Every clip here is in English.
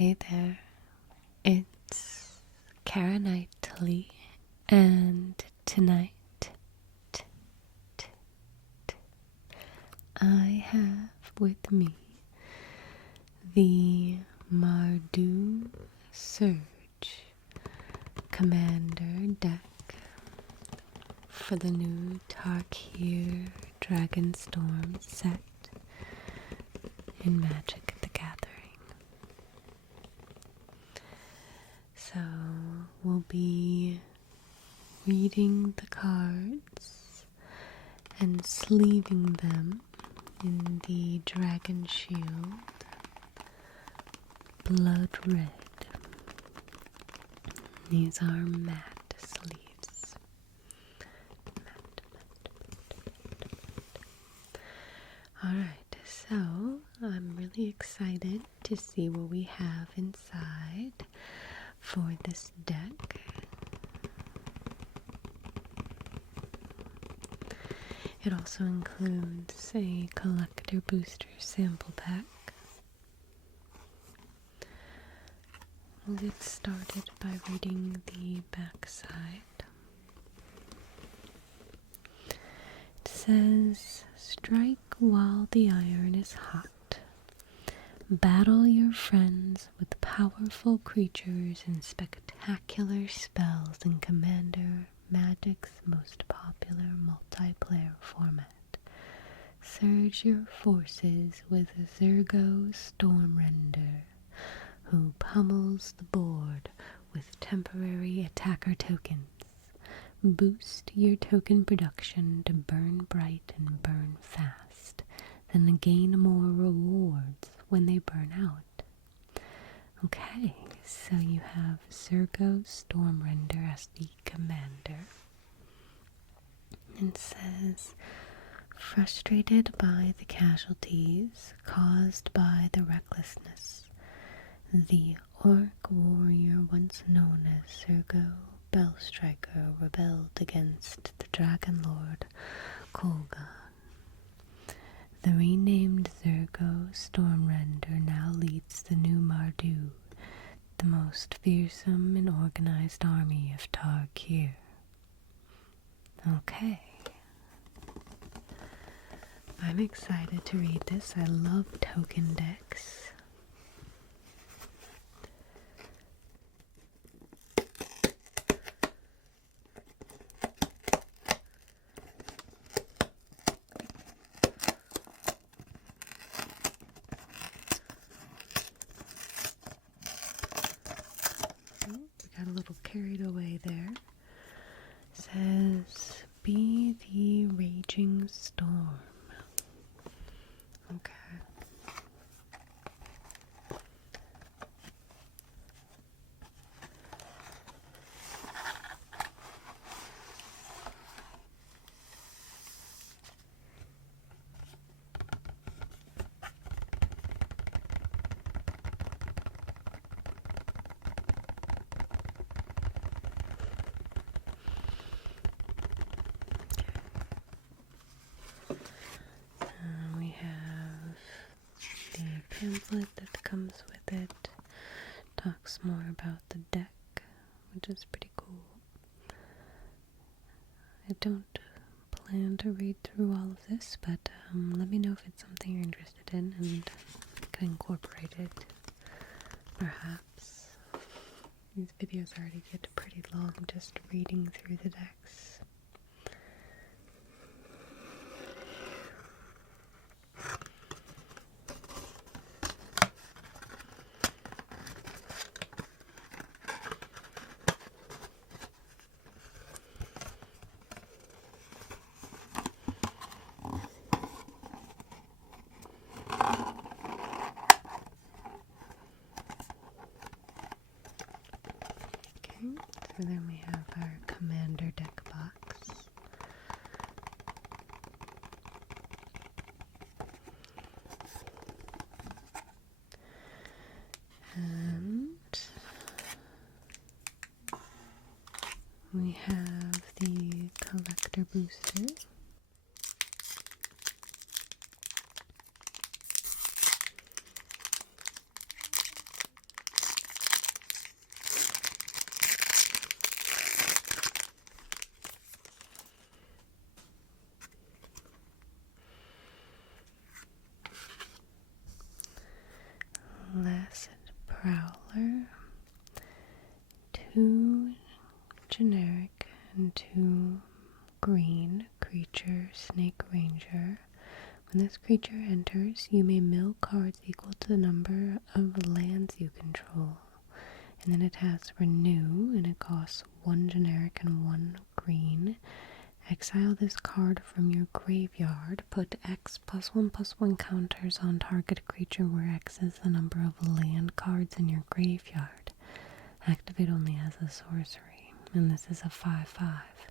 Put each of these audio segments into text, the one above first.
Hey there, it's CaraNightly, and tonight I have with me the Mardu Surge Commander deck for the new Tarkir Dragonstorm set in Magic the Gathering. So we'll be reading the cards and sleeving them in the Dragon Shield Blood Red. These are matte sleeves. Alright, so I'm really excited to see what we have inside for this deck. It also includes a collector booster sample pack. We'll get started by reading the back side. It says, "Strike while the iron is hot. Battle your friends with powerful creatures and spectacular spells in Commander Magic's most popular multiplayer format. Surge your forces with Zurgo Stormrender, who pummels the board with temporary attacker tokens. Boost your token production to burn bright and burn fast, then gain more rewards when they burn out." Okay, so you have Zurgo Stormrender as the commander. It says, "Frustrated by the casualties caused by the recklessness, the orc warrior once known as Zurgo Bellstriker rebelled against the Dragon Lord Kolgan. The renamed Zurgo Stormrender now leads the new Mardu, the most fearsome and organized army of Tarkir." Okay. I'm excited to read this. I love token decks. Got a little carried away there. It says, "Be the raging storm." Okay. We have the pamphlet that comes with it. Talks more about the deck, which is pretty cool. I don't plan to read through all of this, but let me know if it's something you're interested in and I can incorporate it, perhaps. These videos already get pretty long just reading through the decks. So then we have our commander deck box. And we have the collector booster. Acid Prowler, 2 generic and 2 green creature, Snake Ranger. When this creature enters, you may mill cards equal to the number of lands you control. And then it has Renew, and it costs 1 generic and 1 green. Exile this card from your graveyard. Put X +1/+1 counters on target creature where X is the number of land cards in your graveyard. Activate only as a sorcery. And this is a 5/5.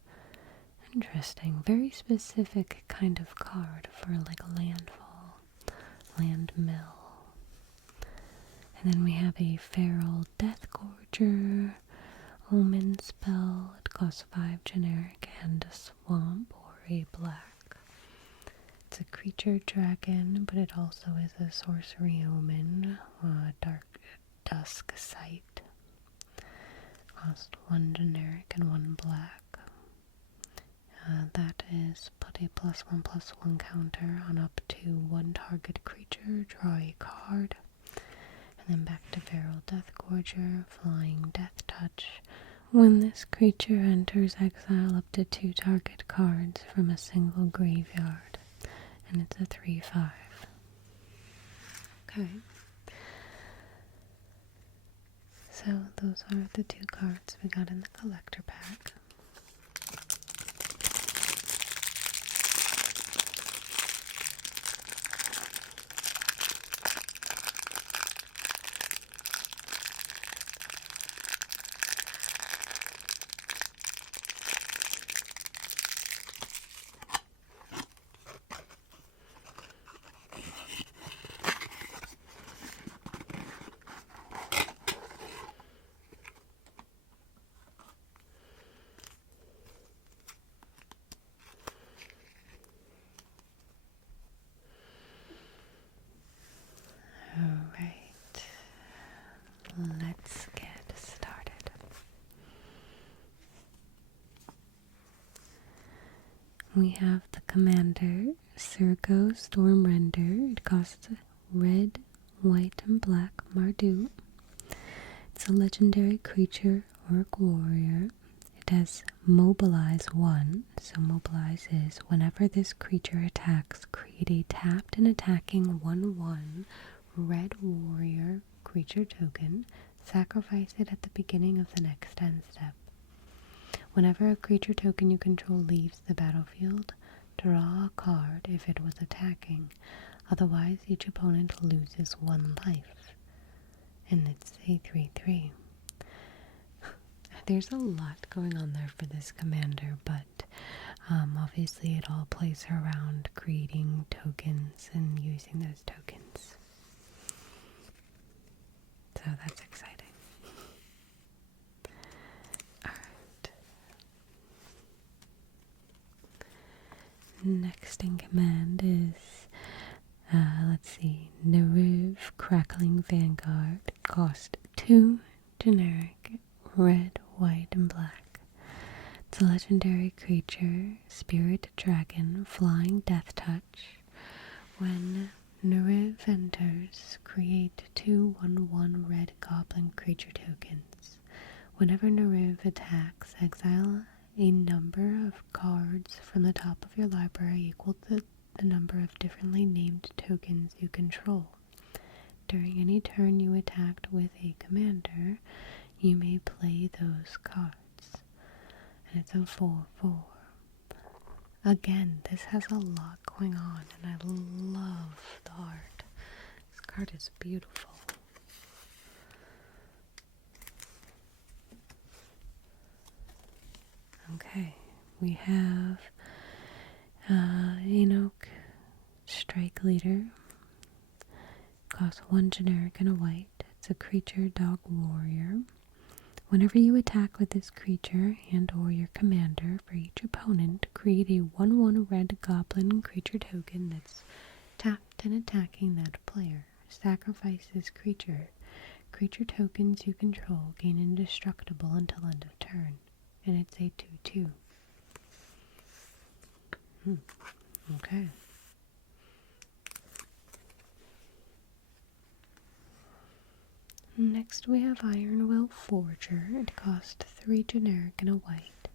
Interesting. Very specific kind of card for like a landfall. Land mill. And then we have a Feral Deathgorger. Omen spell. It costs 5 generic and a swamp or a black. It's a creature dragon, but it also is a sorcery omen. Dark Dusk Sight. Cost 1 generic and 1 black. That is put a +1/+1 counter on up to 1 target creature, draw a card. And then back to Feral Deathgorger, Flying Death Touch. When this creature enters, exile up to 2 target cards from a single graveyard. And it's a 3/5. Okay. So those are the 2 cards we got in the collector pack. Alright, let's get started. We have the commander, Surgo Stormrender. It costs red, white, and black Mardu. It's a legendary creature, Orc Warrior. It has Mobilize 1. So Mobilize is whenever this creature attacks, create a tapped and attacking 1/1 red warrior creature token. Sacrifice it at the beginning of the next end step. Whenever a creature token you control leaves the battlefield, draw a card if it was attacking. Otherwise, each opponent loses 1 life. And it's a 3/3. There's a lot going on there for this commander, but obviously it all plays around creating tokens and using those tokens. So that's exciting. Alright. Next in command is, let's see, Nariv Crackling Vanguard. Cost 2 generic, red, white, and black. It's a legendary creature, Spirit Dragon, Flying Death Touch. When Nariv enters, create 2 1/1 red goblin creature tokens. Whenever Nariv attacks, exile a number of cards from the top of your library equal to the number of differently named tokens you control. During any turn you attacked with a commander, you may play those cards. And it's a 4/4. Again, this has a lot going on, and I love the art. This card is beautiful. Okay, we have Enoch Strike Leader. Costs 1 generic and a white. It's a creature dog warrior. Whenever you attack with this creature and or your commander, for each opponent, create a 1/1 red goblin creature token that's tapped and attacking that player. Sacrifice this creature. Creature tokens you control gain indestructible until end of turn. And it's a 2/2. Okay. Next we have Ironwill Forger. It costs 3 generic and a white.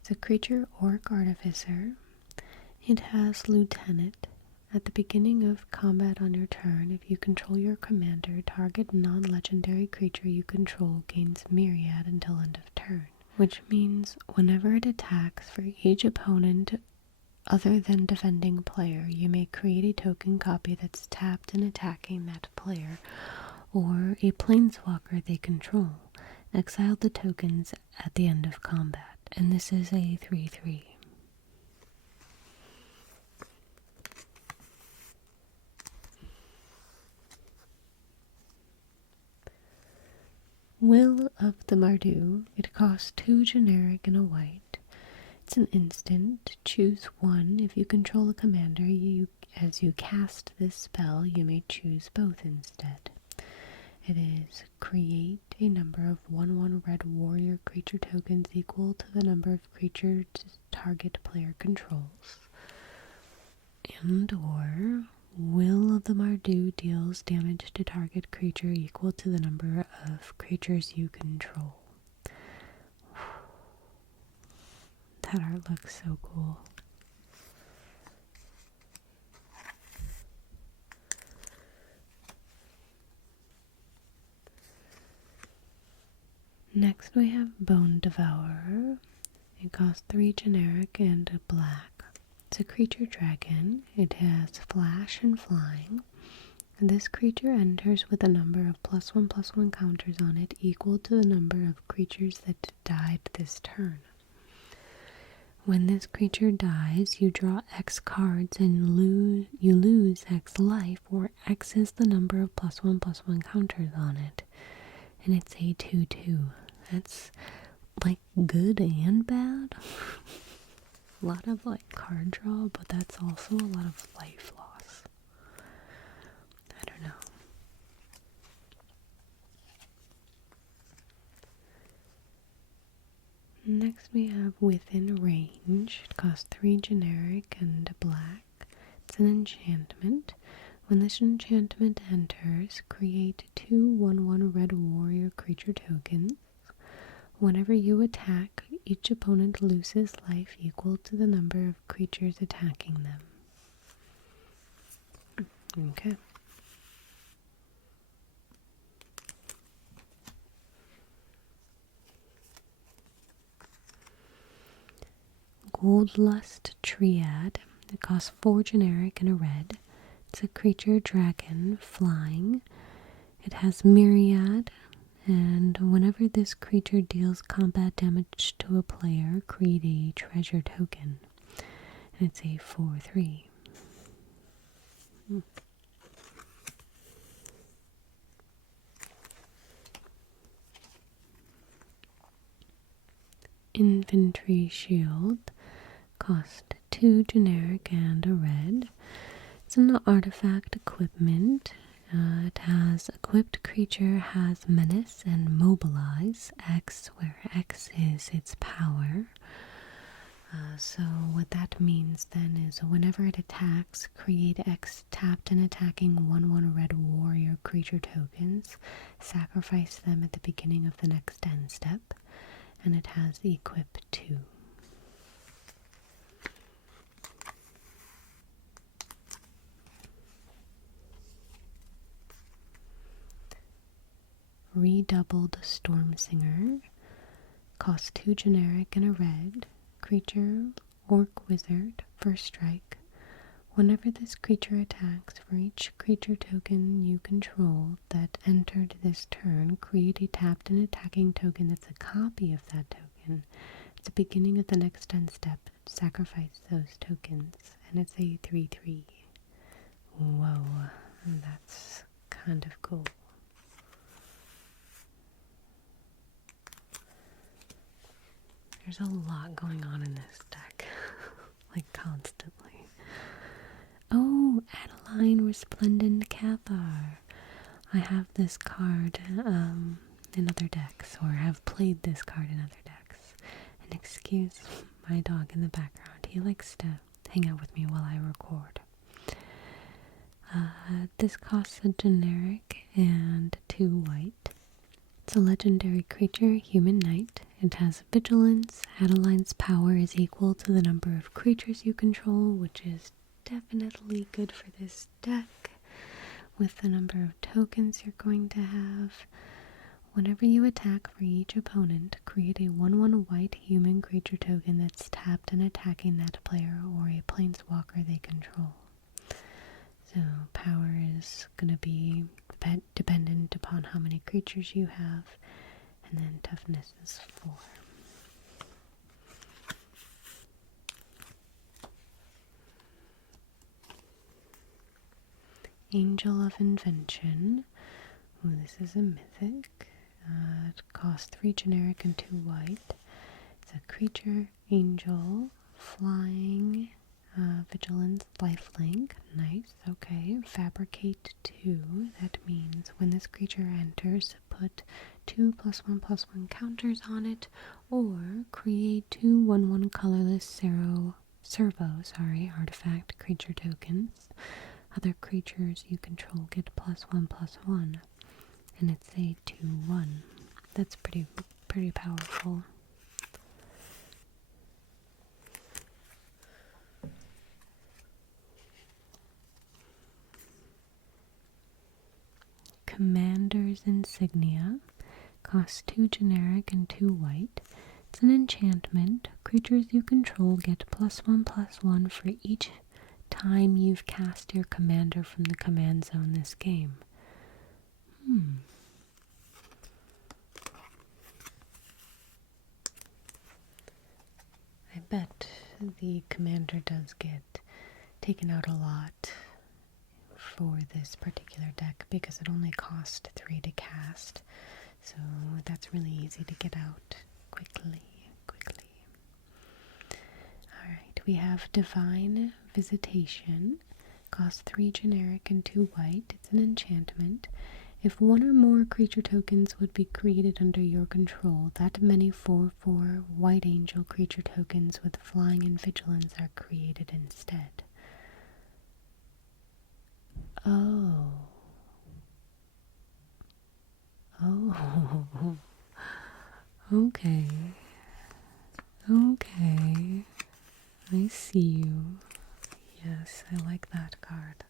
It's a creature orc artificer. It has Lieutenant. At the beginning of combat on your turn, if you control your commander, target non-legendary creature you control gains Myriad until end of turn. Which means whenever it attacks for each opponent other than defending player, you may create a token copy that's tapped and attacking that player, or a planeswalker they control. Exile the tokens at the end of combat, and this is a 3/3. Will of the Mardu. It costs 2 generic and a white. It's an instant. Choose one. If you control a commander, as you cast this spell, you may choose both instead. It is create a number of 1/1 red warrior creature tokens equal to the number of creatures target player controls. And or Will of the Mardu deals damage to target creature equal to the number of creatures you control. That art looks so cool. Next we have Bone Devourer. It costs 3 generic and a black. It's a creature dragon. It has flash and flying. And this creature enters with a number of +1/+1 counters on it equal to the number of creatures that died this turn. When this creature dies, you draw X cards and you lose X life, where X is the number of +1/+1 counters on it. And it's a 2/2. That's like good and bad. A lot of like card draw, but that's also a lot of life loss. I don't know. Next we have Within Range. It costs 3 generic and a black. It's an enchantment. When this enchantment enters, create 2 1/1 red warrior creature tokens. Whenever you attack, each opponent loses life equal to the number of creatures attacking them. Okay. Goldlust Triad. It costs 4 generic and a red. It's a creature dragon flying. It has Myriad. And whenever this creature deals combat damage to a player, create a treasure token. And it's a 4/3. Infantry Shield. Cost 2 generic and a red. It's an artifact equipment. It has equipped creature has menace and mobilize X, where X is its power. So what that means then is whenever it attacks, create X tapped and attacking 1/1 red warrior creature tokens, sacrifice them at the beginning of the next end step, and it has equip 2. Redoubled Stormsinger. Costs 2 generic and a red. Creature, orc wizard, first strike. Whenever this creature attacks, for each creature token you control that entered this turn, create a tapped and attacking token that's a copy of that token. At the beginning of the next end step, sacrifice those tokens, and it's a 3/3. Whoa, that's kind of cool. There's a lot going on in this deck, like constantly. Oh, Adeline Resplendent Cathar. I have this card in other decks, or have played this card in other decks. And excuse my dog in the background, he likes to hang out with me while I record. This costs a generic and 2 white. It's a legendary creature, human knight. It has vigilance. Adeline's power is equal to the number of creatures you control, which is definitely good for this deck with the number of tokens you're going to have. Whenever you attack for each opponent, create a 1/1 white human creature token that's tapped and attacking that player or a planeswalker they control. So power is going to be dependent upon how many creatures you have, and then toughness is 4. Angel of Invention. Ooh, this is a mythic. It costs 3 generic and 2 white. It's a creature, angel, flying, vigilance, lifelink. Nice, okay. Fabricate 2. That means when this creature enters, put 2 +1/+1 counters on it, or create 2 1/1 colorless servo artifact creature tokens. Other creatures you control get +1/+1. And it's a 2/1. That's pretty powerful. Commander's Insignia. Costs 2 generic and 2 white. It's an enchantment. Creatures you control get +1/+1 for each time you've cast your commander from the command zone this game. I bet the commander does get taken out a lot for this particular deck because it only cost 3 to cast. So that's really easy to get out quickly. Alright, we have Divine Visitation. Costs 3 generic and 2 white. It's an enchantment. If one or more creature tokens would be created under your control, that many 4/4 white angel creature tokens with flying and vigilance are created instead. Oh. Okay. I see you. Yes, I like that card.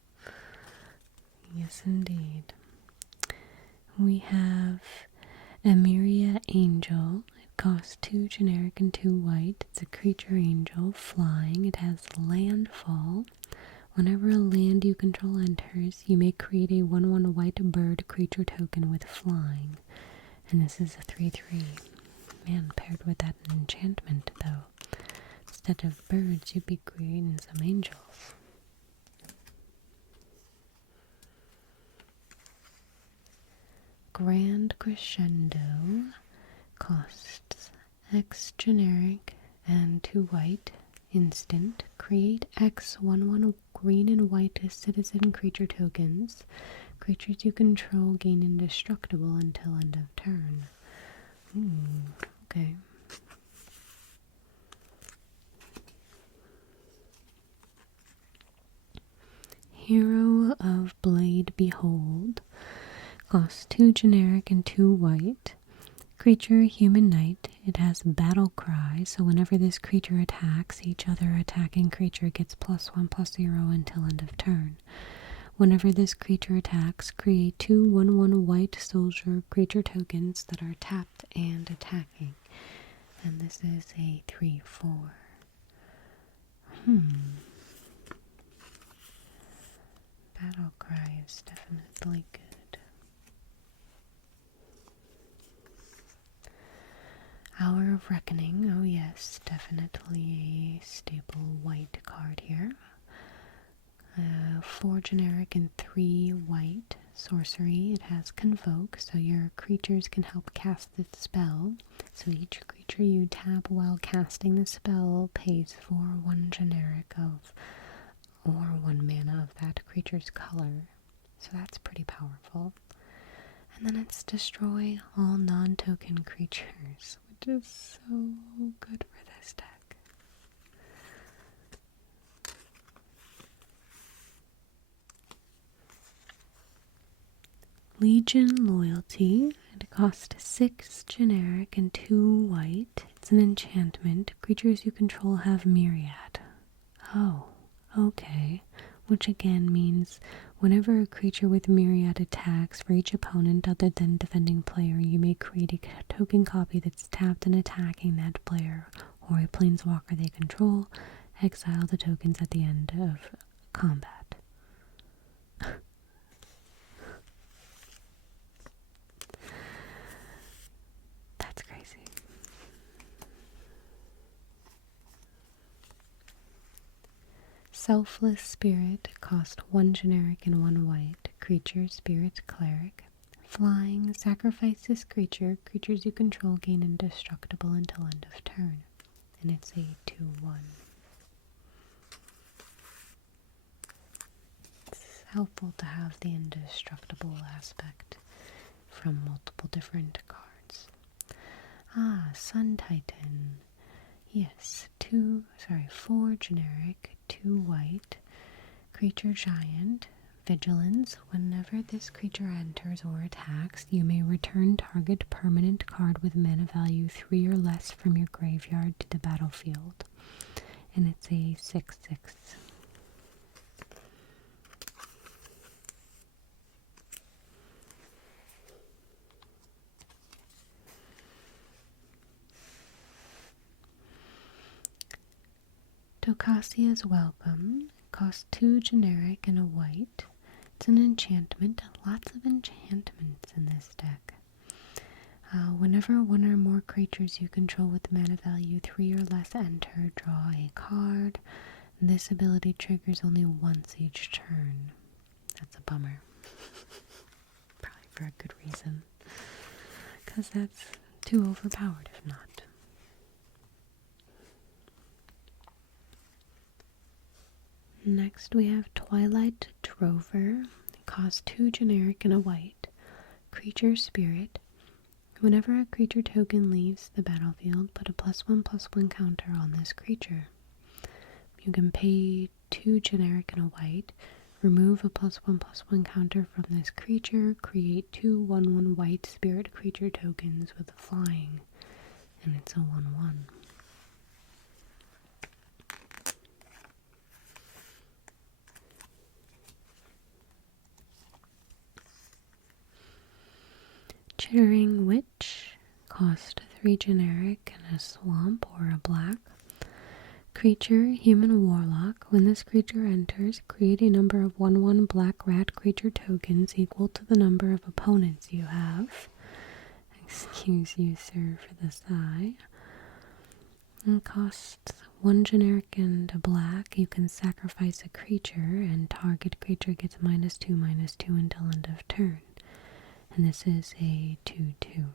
Yes, indeed. We have Emeria Angel. It costs 2 generic and 2 white. It's a creature angel, flying. It has landfall. Whenever a land you control enters, you may create a 1/1 white bird creature token with flying. And this is a 3/3. Man, paired with that enchantment, though. Instead of birds, you'd be creating some angels. Grand Crescendo costs X generic and 2 white. Instant. Create X 1/1 green and white citizen creature tokens. Creatures you control gain indestructible until end of turn. Okay. Hero of Blade Behold. Costs 2 generic and 2 white. Creature, human knight. It has battle cry, so whenever this creature attacks, each other attacking creature gets +1/+0 until end of turn. Whenever this creature attacks, create 2 1/1 white soldier creature tokens that are tapped and attacking. And this is a 3/4. Battle cry is definitely good. Hour of Reckoning, oh yes, definitely a staple white card here. 4 generic and 3 white sorcery. It has Convoke, so your creatures can help cast the spell. So each creature you tap while casting the spell pays for 1 generic of or 1 mana of that creature's color. So that's pretty powerful. And then it's Destroy all non-token creatures, which is so good for this deck. Legion Loyalty. It Cost 6 generic and 2 white. It's an enchantment. Creatures you control have myriad. Oh, okay. Which again means whenever a creature with myriad attacks for each opponent other than defending player, you may create a token copy that's tapped and attacking that player or a planeswalker they control. Exile the tokens at the end of combat. That's crazy. Selfless Spirit, cost 1 generic and 1 white. Creature, Spirit, Cleric. Flying, sacrifice this creature. Creatures you control gain indestructible until end of turn. And it's a 2/1. It's helpful to have the indestructible aspect from multiple different cards. Sun Titan. Yes, 4 generic, 2 white. Creature Giant. Vigilance. Whenever this creature enters or attacks, you may return target permanent card with mana value 3 or less from your graveyard to the battlefield. And it's a 6/6. Tocasia's Welcome. Costs 2 generic and a white. It's an enchantment. Lots of enchantments in this deck. Whenever one or more creatures you control with mana value 3 or less enter, draw a card. This ability triggers only once each turn. That's a bummer. Probably for a good reason. Because that's too overpowered if not. Next we have Twilight Drover. It costs 2 generic and a white. Creature Spirit. Whenever a creature token leaves the battlefield, put a +1/+1 counter on this creature. You can pay 2 generic and a white. Remove a +1/+1 counter from this creature. Create 2 1/1 white spirit creature tokens with flying. And it's a 1/1. Chittering Witch, cost 3 generic and a swamp or a black. Creature, Human Warlock. When this creature enters, create a number of 1/1 black rat creature tokens equal to the number of opponents you have. Excuse you, sir, for the sigh. It costs 1 generic and a black. You can sacrifice a creature, and target creature gets -2/-2 until end of turn. And this is a 2/2.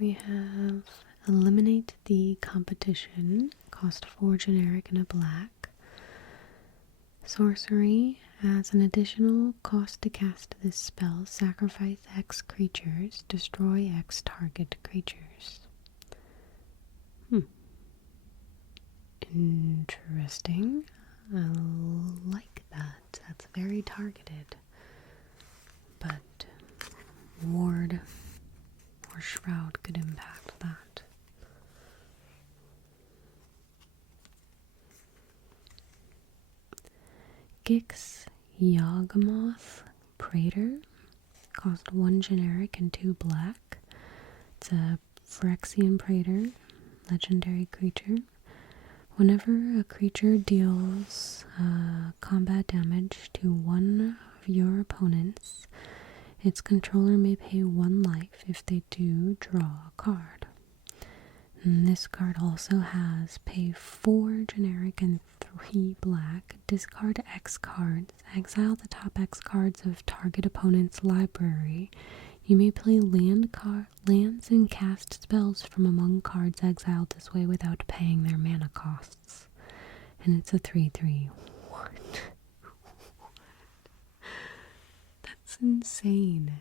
We have Eliminate the Competition. Cost 4 generic and a black. Sorcery. As an additional cost to cast this spell, sacrifice X creatures, destroy X target creatures. Interesting. I like that. That's very targeted. But Ward or Shroud could impact that. Gix Yawgmoth Praetor. Cost 1 generic and 2 black. It's a Phyrexian Praetor, legendary creature. Whenever a creature deals combat damage to one of your opponents, its controller may pay 1 life. If they do, draw a card. And this card also has pay 4 generic and 3 black, discard X cards, exile the top X cards of target opponent's library. You may play lands and cast spells from among cards exiled this way without paying their mana costs. And it's a 3/3. What? That's insane.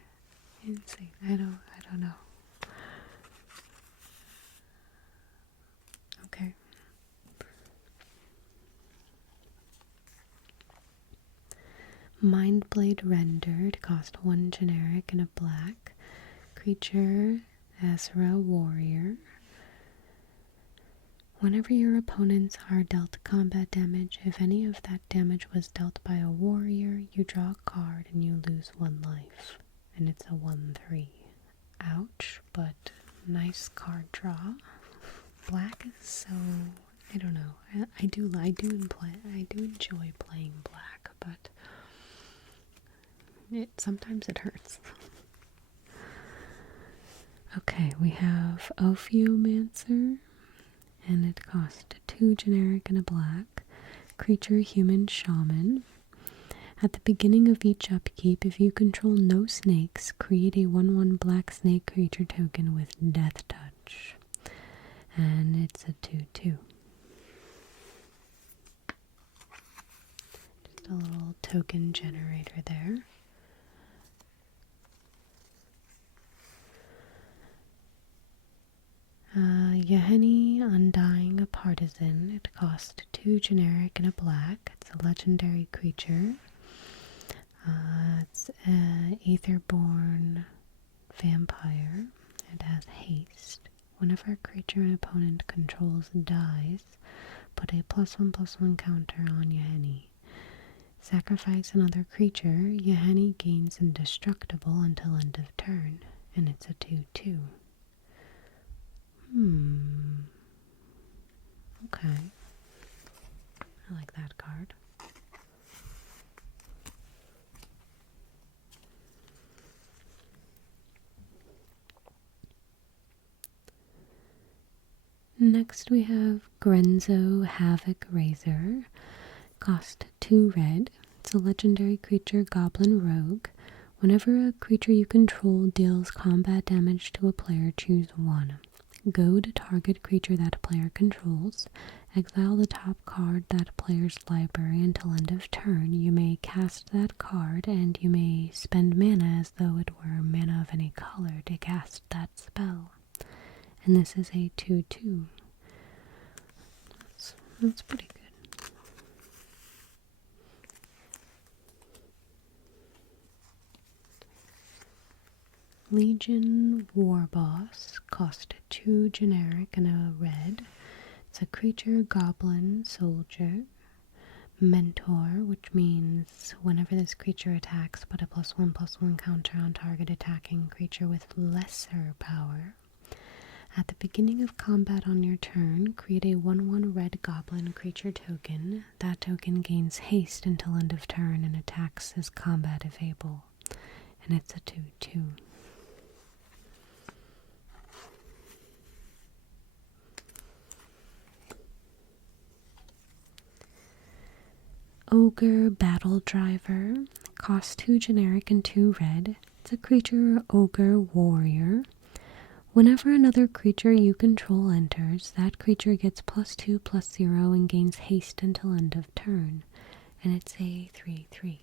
Insane. I don't know. Mindblade rendered, cost 1 generic and a black. Creature, Azra Warrior. Whenever your opponents are dealt combat damage, if any of that damage was dealt by a warrior, you draw a card and you lose 1 life. And it's a 1/3. Ouch, but nice card draw. Black is so, I don't know. I do enjoy playing black, but sometimes it hurts. Okay, we have Ophiomancer, and it costs 2 generic and a black. Creature, Human Shaman. At the beginning of each upkeep, if you control no snakes, create a 1/1 black snake creature token with Death Touch. And it's a 2/2. Just a little token generator there. Yaheni Undying Partisan. It costs 2 generic and a black. It's a legendary creature. It's an Aetherborn vampire. It has haste. Whenever a creature an opponent controls dies, put a +1/+1 counter on Yaheni. Sacrifice another creature. Yaheni gains indestructible until end of turn, and it's a 2/2. Okay. I like that card. Next we have Grenzo Havoc Razor. Cost 2 red. It's a legendary creature, Goblin Rogue. Whenever a creature you control deals combat damage to a player, choose 1. Goad target creature that player controls. Exile the top card that player's library until end of turn. You may cast that card, and you may spend mana as though it were mana of any color to cast that spell. And this is a 2/2. That's pretty good. Legion Warboss, cost 2 generic and a red. It's a creature, Goblin Soldier. Mentor, which means whenever this creature attacks, put a +1/+1 counter on target attacking creature with lesser power. At the beginning of combat on your turn, create a 1/1 red goblin creature token. That token gains haste until end of turn and attacks as combat if able. And it's a 2/2. Ogre Battle Driver, costs 2 generic and 2 red. It's a creature, Ogre Warrior. Whenever another creature you control enters, that creature gets +2/+0 and gains haste until end of turn. And it's a 3/3.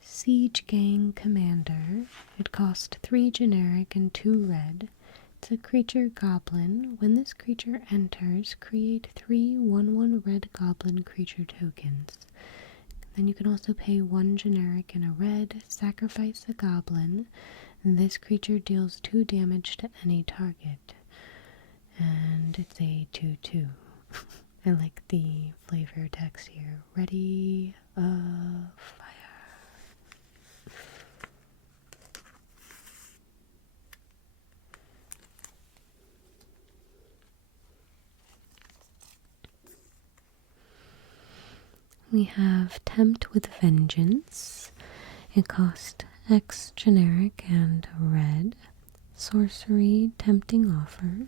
Siege Gang Commander. It costs 3 generic and 2 red. It's a creature, Goblin. When this creature enters, create 3 1/1 red goblin creature tokens. Then you can also pay 1 generic and a red, sacrifice a goblin. This creature deals 2 damage to any target. And it's a 2/2. I like the flavor text here. Ready, fire. We have Tempt with Vengeance. It costs X generic and red. Sorcery, Tempting Offer.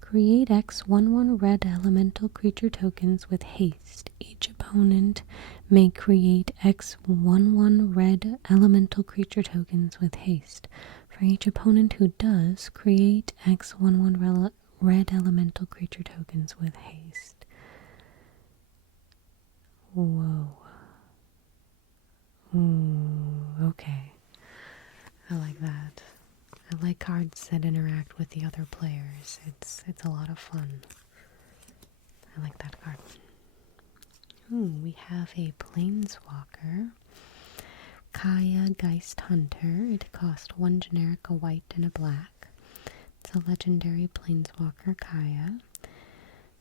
Create X 1/1 red elemental creature tokens with haste. Each opponent may create X 1/1 red elemental creature tokens with haste. For each opponent who does, create X 1/1 red elemental creature tokens with haste. Whoa. Ooh, okay. I like that. I I like cards that interact with the other players. It's a lot of fun. I like that card. Ooh, we have a Planeswalker. Kaya Geist Hunter. It costs 1 generic, a white, and a black. It's a legendary Planeswalker, Kaya.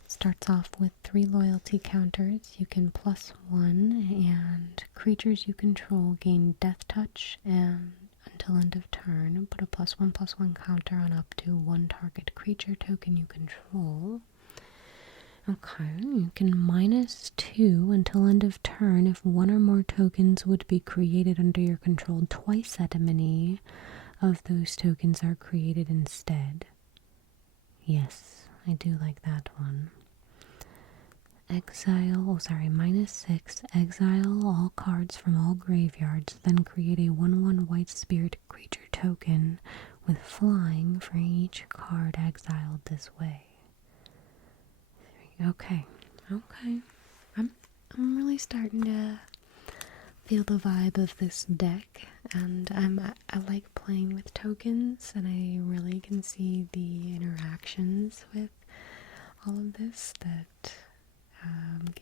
Starts off with 3 loyalty counters. You can +1, and creatures you control gain Death Touch and until end of turn. Put a +1/+1 counter on up to 1 target creature token you control. Okay, you can -2 until end of turn if 1 or more tokens would be created under your control twice that many of those tokens are created instead. Yes, I do like that one. -6, exile all cards from all graveyards, then create a 1/1 white spirit creature token with flying for each card exiled this way. Okay. I'm really starting to feel the vibe of this deck, and I like playing with tokens, and I really can see the interactions with all of this that I'm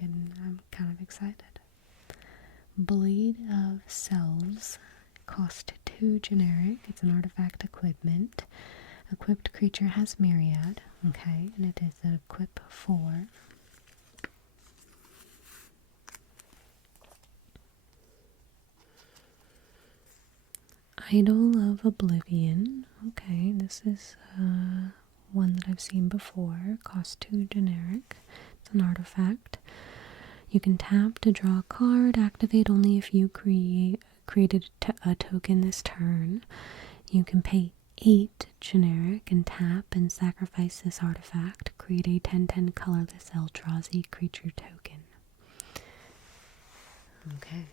kind of excited. Blade of Selves cost 2 generic. It's an artifact equipment. Equipped creature has Myriad. Okay, and it is a equip 4. Idol of Oblivion. Okay, this is one that I've seen before. Costs 2 generic. It's an artifact. You can tap to draw a card. Activate only if you created a token this turn. You can pay 8 generic and tap and sacrifice this artifact. Create a 10/10 colorless Eldrazi creature token. Okay.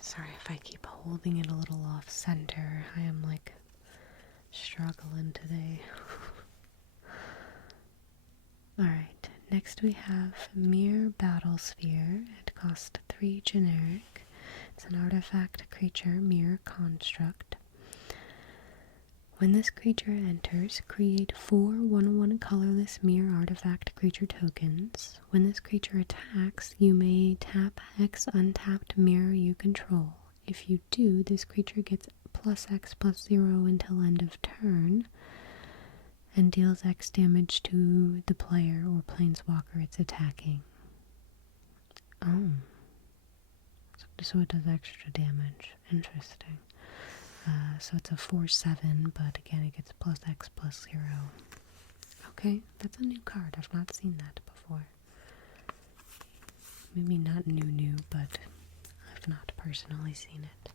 Sorry if I keep holding it a little off center. I am like struggling today. Alright, next we have Mere Battlesphere. It costs 3 generic. It's an artifact creature, Mere Construct. When this creature enters, create 4 1/1 colorless Mere artifact creature tokens. When this creature attacks, you may tap X untapped Mirror you control. If you do, this creature gets +X/+0 until end of turn and deals X damage to the player or planeswalker it's attacking. Oh. So it does extra damage. Interesting. So it's a 4/7, but again it gets +X/+0. Okay, that's a new card. I've not seen that before. Maybe not new, but I've not personally seen it.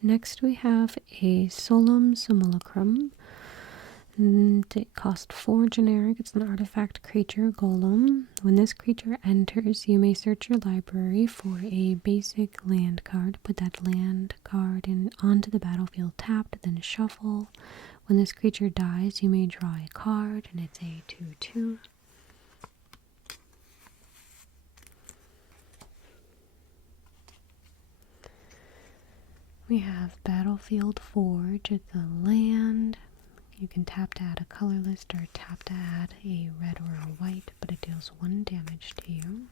Next we have a Solemn Simulacrum. And it costs 4 generic. It's an artifact creature, Golem. When this creature enters, you may search your library for a basic land card. Put that land card onto the battlefield tapped, then shuffle. When this creature dies, you may draw a card, and it's a 2/2. We have Battlefield Forge. It's a land. You can tap to add a color list or tap to add a red or a white, but it deals 1 damage to you.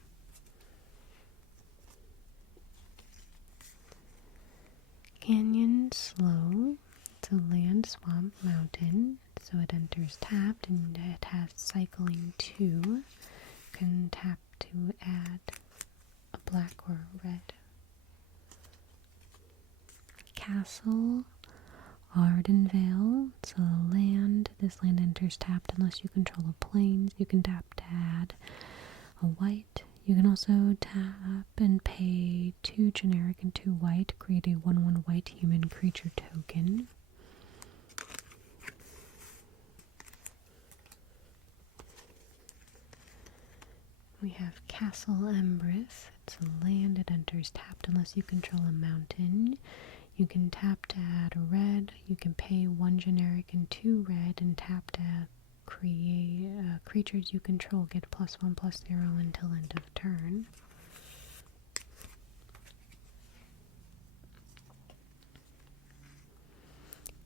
Canyon Slow. It's a land, swamp, mountain. So it enters tapped and it has cycling 2. You can tap to add a black or a red. Castle Ardenvale. It's a land. This land enters tapped unless you control a plains. You can tap to add a white. You can also tap and pay 2 generic and 2 white. Create a 1/1 white human creature token. We have Castle Empress. It's a land. It enters tapped unless you control a mountain. You can tap to add a red. You can pay 1 generic and 2 red and tap to create creatures you control get +1/+0 until end of turn.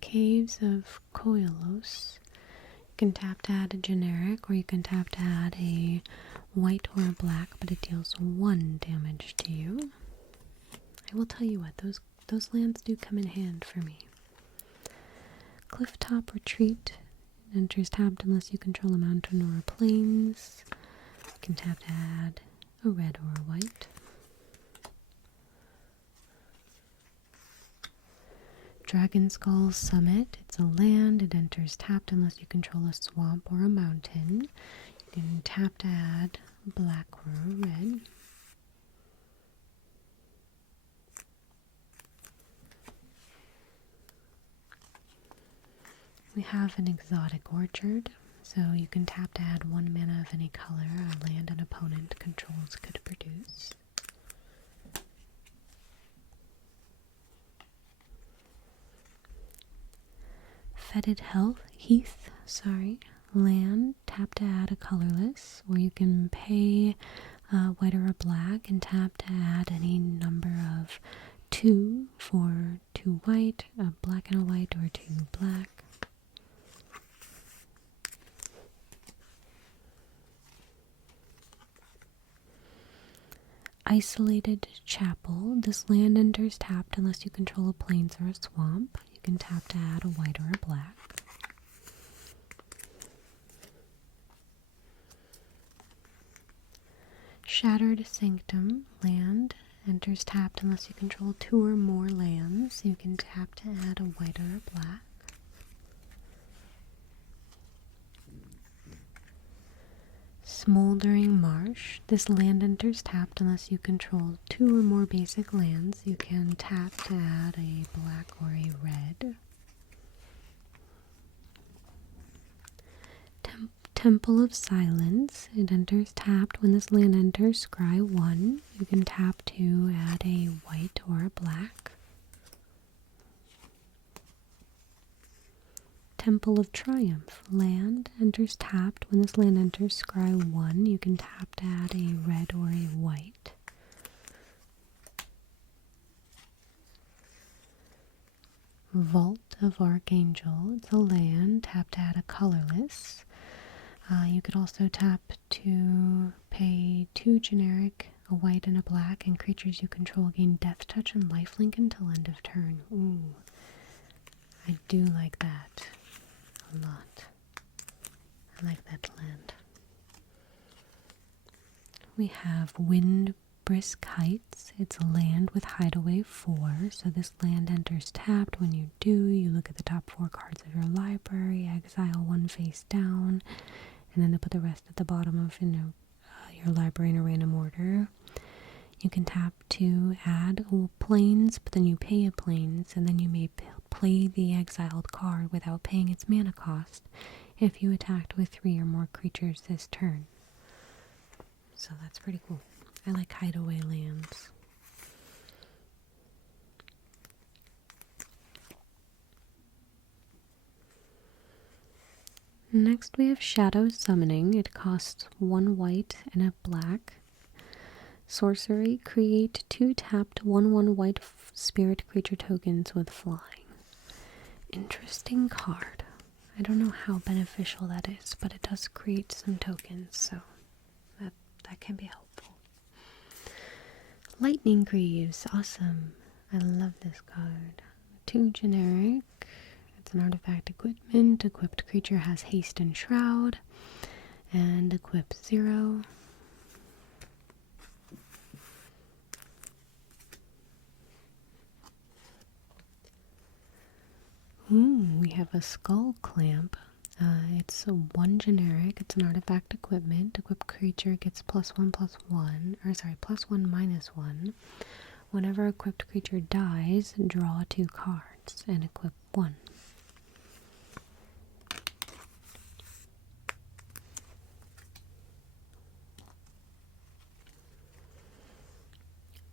Caves of Koilos. You can tap to add a generic, or you can tap to add a white or a black, but it deals 1 damage to you. I will tell you what, those lands do come in hand for me. Clifftop Retreat. Enters tapped unless you control a mountain or a plains. You can tap to add a red or a white. Dragon Skull Summit. It's a land. It enters tapped unless you control a swamp or a mountain. You can tap to add a black or a red. We have an Exotic Orchard, so you can tap to add 1 mana of any color a land an opponent controls could produce. Fetid Heath, land, tap to add a colorless, or you can pay white or a black and tap to add any number of 2 for 2 white, a black and a white, or 2 black. Isolated Chapel. This land enters tapped unless you control a plains or a swamp. You can tap to add a white or a black. Shattered Sanctum. Land enters tapped unless you control 2 or more lands. You can tap to add a white or a black. Smoldering Marsh. This land enters tapped unless you control 2 or more basic lands. You can tap to add a black or a red. Temple of Silence. It enters tapped. When this land enters, scry 1. You can tap to add a white or a black. Temple of Triumph. Land enters tapped. When this land enters, scry 1. You can tap to add a red or a white. Vault of Archangel. It's a land. Tap to add a colorless. You could also tap to pay 2 generic, a white and a black, and creatures you control gain Death Touch and Lifelink until end of turn. Ooh, I do like that a lot. I like that land. We have Wind Brisk Heights. It's a land with Hideaway 4. So this land enters tapped. When you do, you look at the top 4 cards of your library, exile 1 face down, and then put the rest at the bottom of your library in a random order. You can tap to add planes, but then you pay a planes, and then you may play the exiled card without paying its mana cost if you attacked with 3 or more creatures this turn. So that's pretty cool. I like hideaway lands. Next we have Shadow Summoning. It costs 1 white and a black. Sorcery, create 2 tapped 1/1 white spirit creature tokens with flying. Interesting card. I don't know how beneficial that is, but it does create some tokens, so that can be helpful. Lightning Greaves, awesome. I love this card. 2 generic. It's an artifact equipment. Equipped creature has haste and shroud. And equip 0. We have a Skull Clamp. It's a 1 generic. It's an artifact equipment. Equipped creature gets +1/+1, +1/-1. Whenever equipped creature dies, draw 2 cards and equip 1.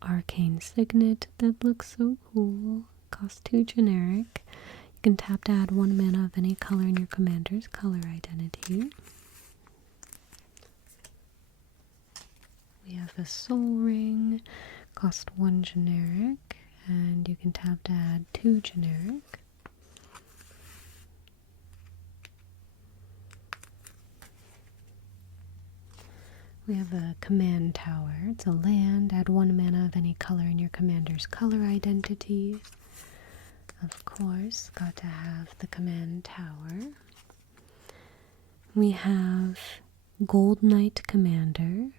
Arcane Signet. That looks so cool. Costs 2 generic. You can tap to add 1 mana of any color in your commander's color identity. a Soul Ring, cost 1 generic, and you can tap to add 2 generic. We have a Command Tower. It's a land. Add 1 mana of any color in your commander's color identity. Of course, got to have the Command Tower. We have Gold Knight Commander.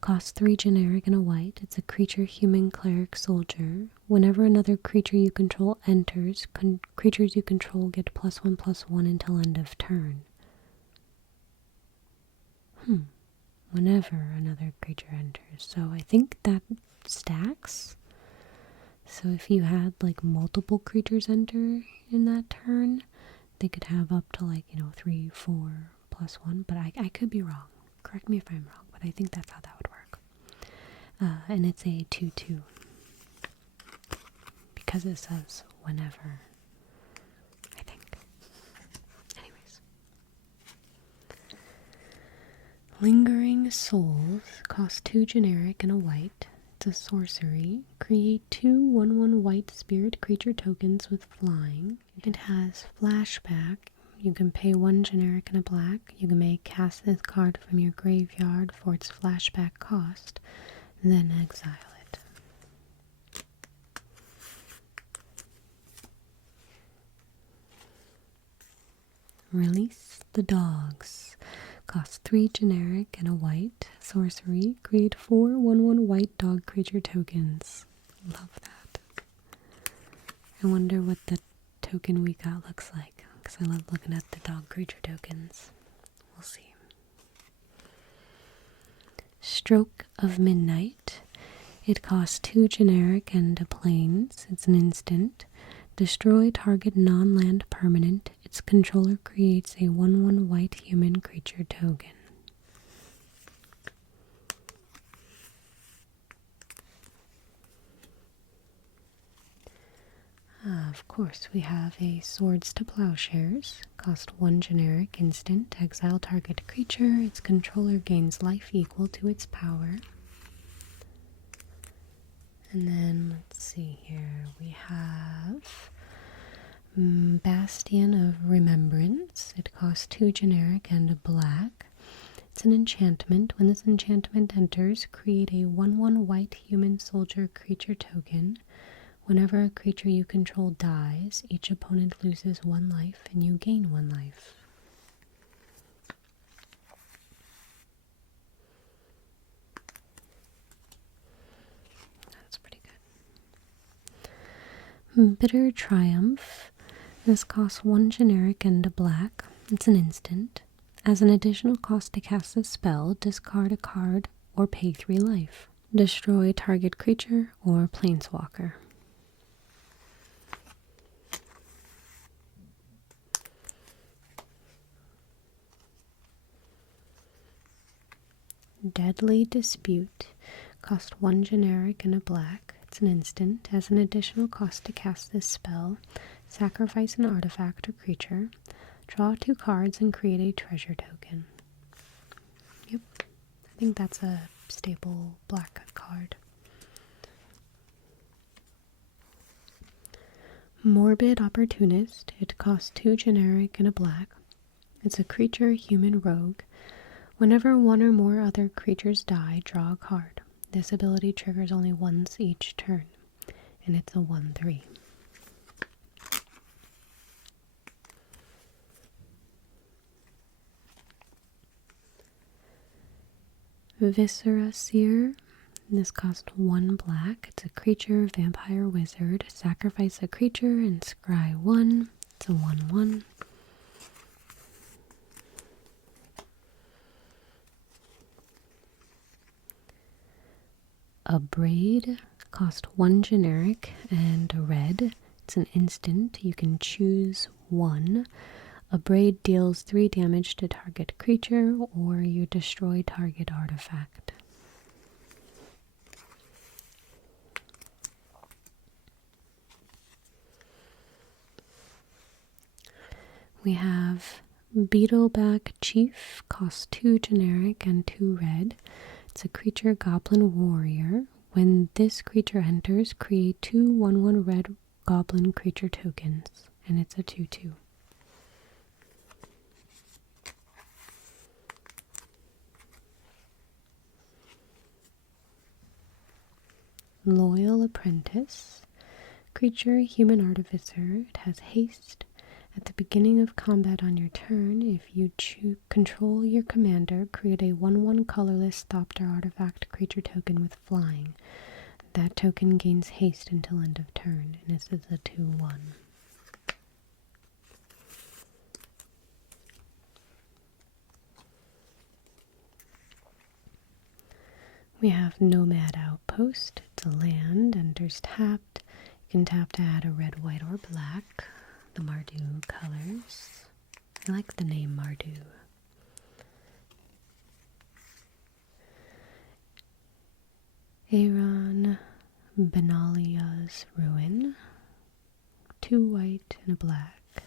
Costs 3 generic and a white. It's a creature, human, cleric, soldier. Whenever another creature you control enters, creatures you control get +1/+1 until end of turn. Whenever another creature enters. So I think that stacks. So if you had like multiple creatures enter in that turn, they could have up to like, 3, 4/+1. But I could be wrong. Correct me if I'm wrong, but I think that's how that would work. And it's a 2/2. Because it says whenever, I think. Anyways. Lingering Souls costs 2 generic and a white. It's a sorcery. Create 2 1/1 white spirit creature tokens with flying. It has flashback. You can pay 1 generic and a black. You may cast this card from your graveyard for its flashback cost, then exile it. Release the Dogs. Costs 3 generic and a white. Sorcery. Create 4 1/1 white dog creature tokens. Love that. I wonder what the token we got looks like, because I love looking at the dog creature tokens. We'll see. Stroke of Midnight. It costs 2 generic and a plains. It's an instant. Destroy target non-land permanent. Its controller creates a 1/1 white human creature token. Of course, we have a Swords to Plowshares. Cost 1 generic instant. Exile target creature. Its controller gains life equal to its power. And then, let's see here, we have Bastion of Remembrance. It costs 2 generic and a black. It's an enchantment. When this enchantment enters, create a 1/1 white human soldier creature token. Whenever a creature you control dies, each opponent loses 1 life and you gain 1 life. That's pretty good. Bitter Triumph. This costs 1 generic and a black. It's an instant. As an additional cost to cast a spell, discard a card or pay 3 life. Destroy target creature or planeswalker. Deadly Dispute. Cost 1 generic and a black. It's an instant. As an additional cost to cast this spell, sacrifice an artifact or creature, draw 2 cards, and create a treasure token. Yep, I think that's a staple black card. Morbid Opportunist. It costs 2 generic and a black. It's a creature, human rogue. Whenever 1 or more other creatures die, draw a card. This ability triggers only once each turn, and it's a 1/3. Viscera Seer. This costs 1 black. It's a creature, vampire wizard. Sacrifice a creature and scry 1. It's a 1/1. A Braid. Cost 1 generic and a red. It's an instant. You can choose 1. A Braid deals 3 damage to target creature, or you destroy target artifact. We have Beetleback Chief. Costs 2 generic and 2 red. It's a creature goblin warrior. When this creature enters, create 2 1/1 red goblin creature tokens, and it's a 2/2. Loyal Apprentice. Creature, human artificer. It has haste. At the beginning of combat on your turn, if you control your commander, create a 1/1 colorless Thopter artifact creature token with flying. That token gains haste until end of turn, and this is a 2/1. We have Nomad Outpost. It's a land, enters tapped. You can tap to add a red, white, or black. The Mardu colors. I like the name Mardu. Aaron Benalia's Ruin. 2 white and a black.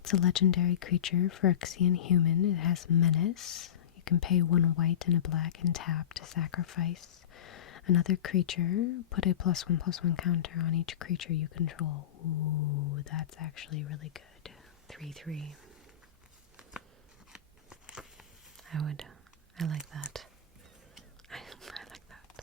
It's a legendary creature, Phyrexian human. It has menace. You can pay 1 white and a black and tap to sacrifice another creature. Put a +1/+1 counter on each creature you control. Ooh, that's actually really good. 3/3. I like that. I like that.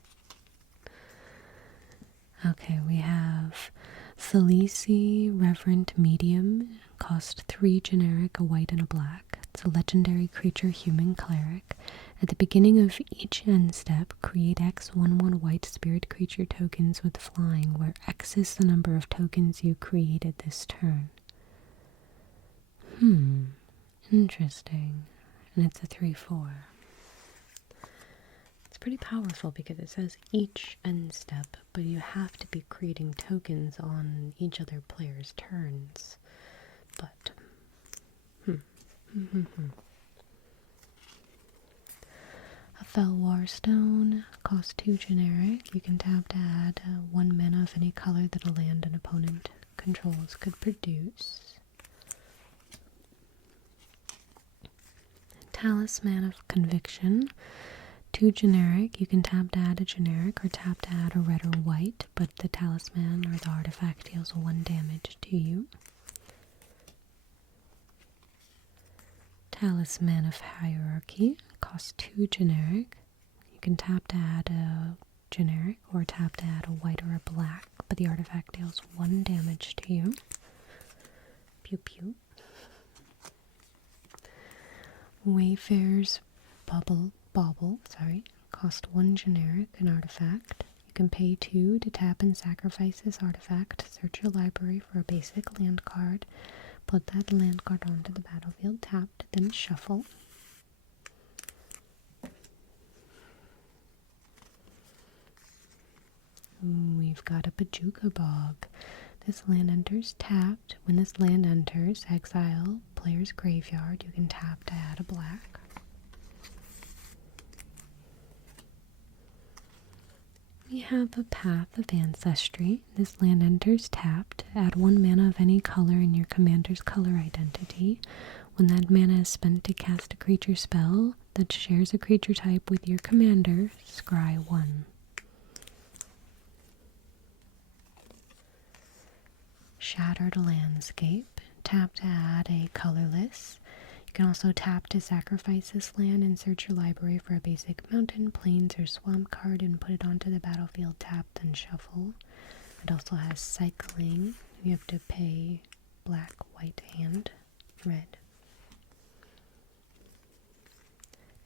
Okay, we have Selisi Reverent Medium. Cost 3 generic, a white and a black. It's a legendary creature, human cleric. At the beginning of each end step, create X 1/1 white spirit creature tokens with flying, where X is the number of tokens you created this turn. Interesting. And it's a 3/4. It's pretty powerful because it says each end step, but you have to be creating tokens on each other player's turns. But, A Felwar Stone, costs 2 generic. You can tap to add 1 mana of any color that a land an opponent controls could produce. Talisman of Conviction, 2 generic. You can tap to add a generic or tap to add a red or white, but the talisman or the artifact deals 1 damage to you. Talisman of Hierarchy, costs 2 generic. You can tap to add a generic or tap to add a white or a black, but the artifact deals 1 damage to you. Pew pew. Wayfarer's Bauble, cost 1 generic, an artifact. You can pay 2 to tap and sacrifice this artifact. Search your library for a basic land card. Put that land card onto the battlefield tapped, then shuffle. We've got a Bajuka Bog. This land enters tapped. When this land enters, exile player's graveyard. You can tap to add a black. We have a Path of Ancestry. This land enters tapped. Add 1 mana of any color in your commander's color identity. When that mana is spent to cast a creature spell that shares a creature type with your commander, scry 1. Shattered Landscape. Tap to add a colorless. You can also tap to sacrifice this land and search your library for a basic mountain, plains, or swamp card and put it onto the battlefield tapped and shuffle. It also has cycling. You have to pay black, white, and red.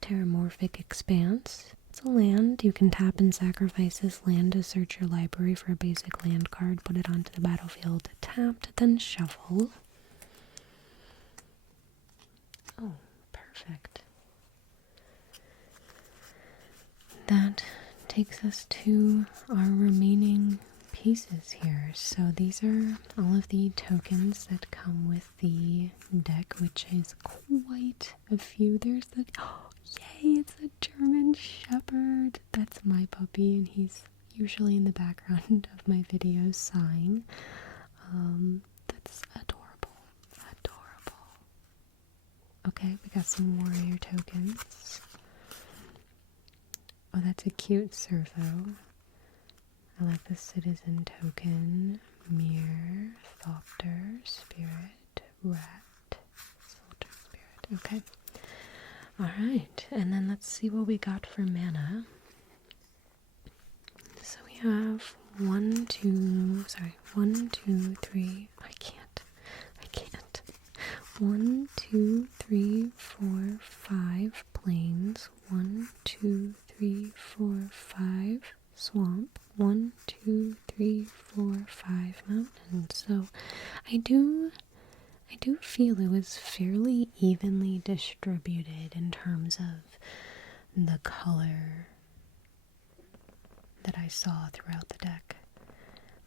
Terramorphic Expanse. It's a land. You can tap and sacrifice this land to search your library for a basic land card, put it onto the battlefield tapped, then shuffle. Oh, perfect. That takes us to our remaining pieces here. So these are all of the tokens that come with the deck, which is quite a few. There's the, oh, yay, it's a German Shepherd. That's my puppy, and he's usually in the background of my videos sighing. That's adorable. Okay, we got some warrior tokens. Oh, that's a cute servo. I like the citizen token. Mirror, Thopter, Spirit, Rat, Soldier Spirit. Okay. Alright, and then let's see what we got for mana. So we have 1, 2, 3, I can't. 1, 2, 3, 4, 5 plains. 1, 2, 3, 4, 5 swamp. 1, 2, 3, 4, 5 mountains. So I do feel it was fairly evenly distributed in terms of the color that I saw throughout the deck.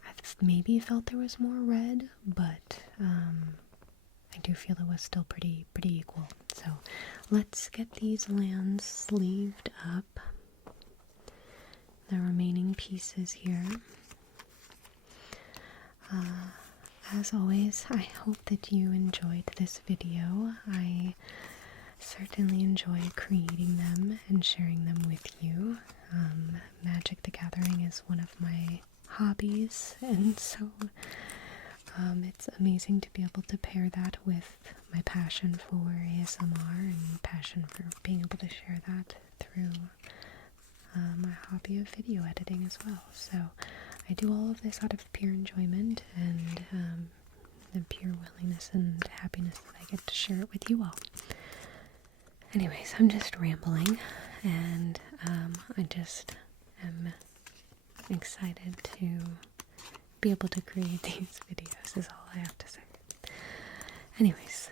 I maybe felt there was more red, but I do feel it was still pretty equal. So let's get these lands sleeved up. The remaining pieces here. As always, I hope that you enjoyed this video. I certainly enjoy creating them and sharing them with you. Magic the Gathering is one of my hobbies, and so it's amazing to be able to pair that with my passion for ASMR and passion for being able to share that through my hobby of video editing as well. So I do all of this out of pure enjoyment and the pure willingness and happiness that I get to share it with you all. Anyways, I'm just rambling, and I just am excited to be able to create these videos is all I have to say. Anyways,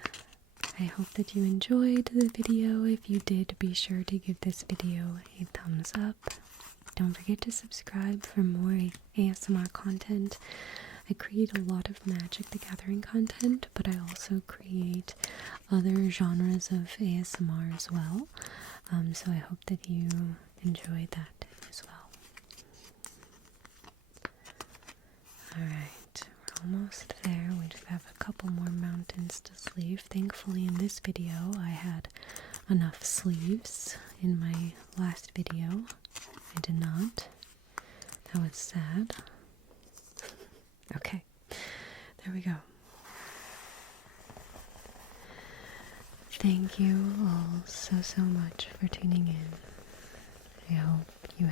I hope that you enjoyed the video. If you did, be sure to give this video a thumbs up. Don't forget to subscribe for more ASMR content. I create a lot of Magic the Gathering content, but I also create other genres of ASMR as well. So I hope that you enjoy that as well. Alright, we're almost there. We just have a couple more mountains to sleeve. Thankfully in this video I had enough sleeves. In my last video I did not. That was sad. Okay, there we go. Thank you all so much for tuning in. I hope you